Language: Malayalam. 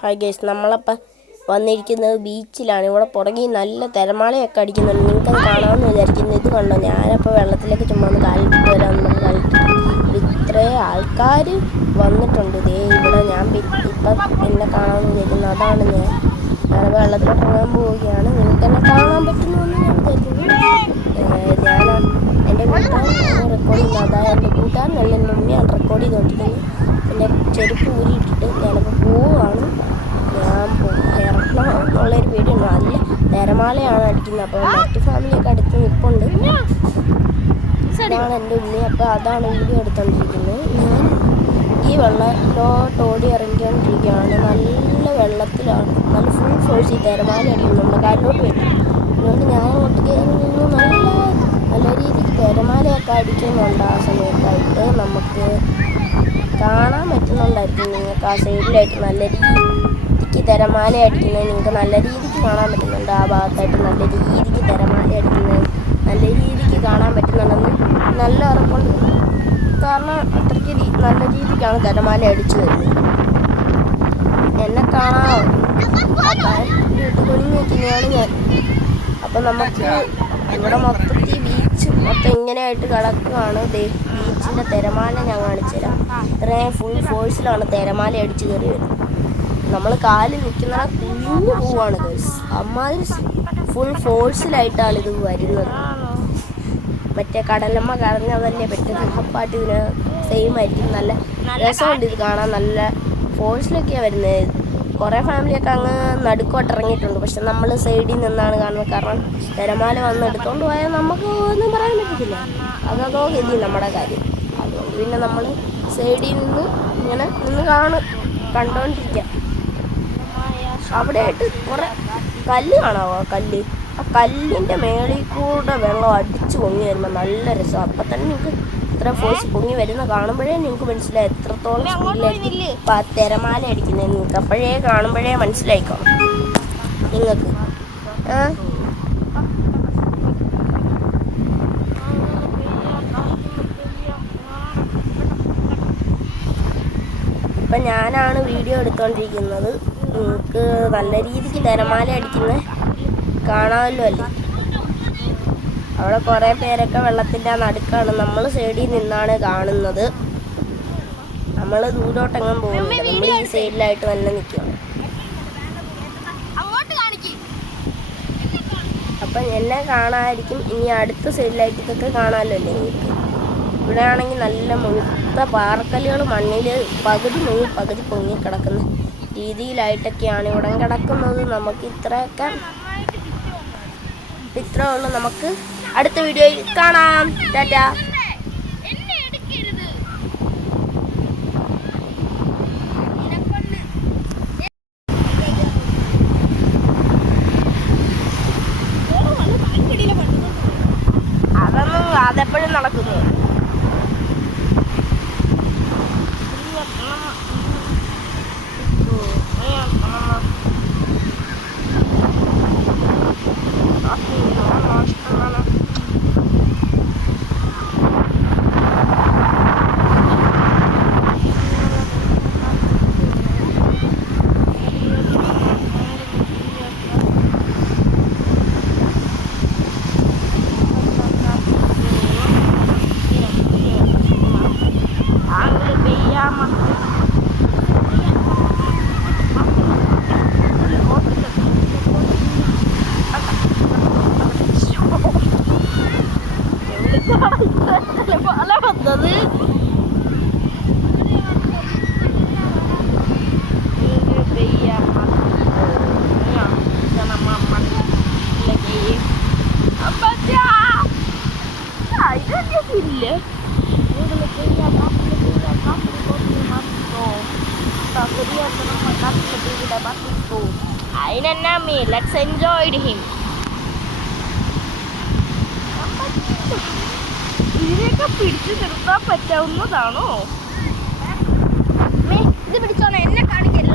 ഹായ് ഗൈസ്, നമ്മളപ്പം വന്നിരിക്കുന്നത് ബീച്ചിലാണ്. ഇവിടെ പുറകെ നല്ല തിരമാലയൊക്കെ അടിക്കുന്നുണ്ട്. നിങ്ങൾക്കത് കാണാമെന്ന് വിചാരിക്കുന്നു. ഇത് കണ്ടോ, ഞാനപ്പോൾ വെള്ളത്തിലേക്ക് ചുമ്മാ ഒന്ന് കാലിട്ട് വരാമെന്ന് പറഞ്ഞ് കാലിട്ട് ഇത്രയും ആൾക്കാർ വന്നിട്ടുണ്ട്. ദേ ഇവിടെ ഞാൻ ഇപ്പം എന്നെ കാണാമെന്ന് വിചാരിക്കുന്നു. അതാണ് ഞാൻ വെള്ളത്തിലോട്ട് ഇറങ്ങാൻ പോവുകയാണ്. നിങ്ങൾക്ക് എന്നെ കാണാൻ പറ്റുന്നുവെന്ന് ഞാൻ വിചാരിക്കുന്നു. ഞാൻ എൻ്റെ കൂട്ടുകാരൻ റെക്കോർഡ് ചെയ്യുന്നത്. അതായത് എൻ്റെ കൂട്ടുകാരനല്ല, എൻ്റെ ഉമ്മയാണ് റെക്കോർഡ് ചെയ്തുകൊണ്ടിരിക്കുന്നത്. പിന്നെ ചെരുപ്പ് ഊരിയിട്ടിട്ട് ഞാനപ്പോൾ പോവുകയാണ്. ഞാൻ ഇറങ്ങണം എന്നുള്ളൊരു പേടിയുണ്ട്. നല്ല തിരമാലയാണ് അടിക്കുന്നത്. അപ്പോൾ മറ്റ് ഫാമിലിയൊക്കെ അടുത്ത് നിൽപ്പുണ്ട്. ഇതാണ് എൻ്റെ ഉമ്മ. അപ്പോൾ അതാണ് വീഡിയോ എടുത്തുകൊണ്ടിരിക്കുന്നത്. ഞാൻ ഈ വെള്ളത്തിലോട്ട് ഓടി ഇറങ്ങിക്കൊണ്ടിരിക്കുകയാണ്. നല്ല വെള്ളത്തിലാണ്, നല്ല ഫുൾ ഫോഴ്സ് ഈ തിരമാല അടിക്കുന്നു. നമ്മുടെ കാലിലോട്ട് വരും. അതുകൊണ്ട് ഞാൻ അങ്ങോട്ട് കയറി നിന്നു. നല്ല രീതിക്ക് തിരമാലയൊക്കെ അടിക്കുന്നുണ്ട്. ആ സമയത്തായിട്ട് നമുക്ക് കാണാൻ പറ്റുന്നുണ്ടായിരിക്കും. നിങ്ങൾക്ക് ആ സൈഡിലായിട്ട് നല്ല രീതിക്ക് തിരമാല അടിക്കുന്നത് നിങ്ങൾക്ക് നല്ല രീതിക്ക് കാണാൻ പറ്റുന്നുണ്ട്. ആ ഭാഗത്തായിട്ട് നല്ല രീതിക്ക് തിരമാല അടിക്കുന്നത് നല്ല രീതിക്ക് കാണാൻ പറ്റുന്നുണ്ടെന്ന് നല്ല ഉറപ്പുണ്ട്. കാരണം അത്രയ്ക്ക് നല്ല രീതിക്കാണ് തിരമാല അടിച്ചു വരുന്നത്. എന്നെ കാണാൻ കുഞ്ഞു നിൽക്കുന്നതാണ് ഞാൻ. അപ്പം നമുക്ക് ഇവിടെ മൊത്തത്തിൽ ബീച്ച് മൊത്തം ഇങ്ങനെയായിട്ട് കിടക്കുകയാണ്. ബീച്ചിൻ്റെ തിരമാല ഞാൻ കാണിച്ചു തരാം. ഇത്രയും ഫുൾ ഫോഴ്സിലാണ് തിരമാല അടിച്ചു കയറി വരുന്നത്. നമ്മൾ കാല് നിൽക്കുന്ന കുഞ്ഞു പോവാണ് ഗൈസ്. അമ്മാതിരി ഫുൾ ഫോഴ്സിലായിട്ടാണ് ഇത് വരുന്നത്. മറ്റേ കടലമ്മ കറഞ്ഞതല്ലേ പറ്റുന്നത്. അപ്പാട്ട് ഇതിന് സെയിം ആയിരിക്കും. നല്ല രസമുണ്ട് ഇത് കാണാൻ. നല്ല ഫോഴ്സിലൊക്കെയാണ് വരുന്നത്. കുറേ ഫാമിലിയൊക്കെ അങ്ങ് നടുക്കോട്ട് ഇറങ്ങിയിട്ടുണ്ട്. പക്ഷെ നമ്മൾ സൈഡിൽ നിന്നാണ് കാണുന്നത്. കാരണം തിരമാല വന്ന് എടുത്തുകൊണ്ട് പോയാൽ നമുക്ക് ഒന്നും പറയാൻ പറ്റത്തില്ല. അതോ ഗതി നമ്മുടെ കാര്യം. അതുകൊണ്ട് പിന്നെ നമ്മൾ സൈഡിൽ നിന്ന് ഇങ്ങനെ നിന്ന് കണ്ടുകൊണ്ടിരിക്കുക. അവിടെയായിട്ട് കുറേ കല്ല് കാണാമോ? കല്ല്, ആ കല്ലിൻ്റെ മേളിൽ കൂടെ വെള്ളം അടിച്ച് പൊങ്ങി വരുമ്പോൾ നല്ല രസം. അപ്പം തന്നെ നിങ്ങൾക്ക് ഇത്ര ഫോഴ്സ് പൊങ്ങി വരുന്ന കാണുമ്പോഴേ നിങ്ങൾക്ക് മനസ്സിലായി എത്രത്തോളം സ്പീഡിലായിരിക്കും തിരമാല അടിക്കുന്നത്. നിങ്ങൾക്ക് അപ്പോഴേ കാണുമ്പോഴേ മനസ്സിലായിക്കോളും നിങ്ങൾക്ക്. ഇപ്പം ഞാനാണ് വീഡിയോ എടുത്തുകൊണ്ടിരിക്കുന്നത്. നിങ്ങൾക്ക് നല്ല രീതിക്ക് തിരമാല അടിക്കുന്നത് കാണാമല്ലോ അല്ലേ. അവിടെ കുറേ പേരൊക്കെ വെള്ളത്തിൻ്റെ നടുക്കാണ്. നമ്മൾ സൈഡിൽ നിന്നാണ് കാണുന്നത്. നമ്മൾ ദൂരോട്ടെങ്ങും പോകുന്നില്ല. നമ്മൾ ഈ സൈഡിലായിട്ട് തന്നെ നിൽക്കുകയാണ്. അപ്പം എന്നെ കാണാമായിരിക്കും. ഇനി അടുത്ത സൈഡിലായിട്ട് ഇതൊക്കെ കാണാമല്ലോ അല്ലേ നിങ്ങൾക്ക്. ഇവിടെ ആണെങ്കിൽ നല്ല മുഴുത്ത പാറക്കല്ലുകൾ മണ്ണിൽ പകുതി മുങ്ങി പകുതി പൊങ്ങി കിടക്കുന്ന രീതിയിലായിട്ടൊക്കെയാണ് ഇവിടെ കിടക്കുന്നത്. നമുക്ക് ഇത്രയൊക്കെ ഇത്രേ ഉള്ളൂ. നമുക്ക് അടുത്ത വീഡിയോയിൽ കാണാം. ടാറ്റാ. അതെപ്പോഴും നടക്കുന്നു. അല്ല വന്നത് അതിനെന്നാ മീ ലെറ്റ്സ് എൻജോയ് ഹിം. ഇതിനെയൊക്കെ പിടിച്ചു നിർത്താൻ പറ്റാവുന്നതാണോ? ഇത് പിടിച്ചോളാം. എന്നെ കാണിക്കില്ല.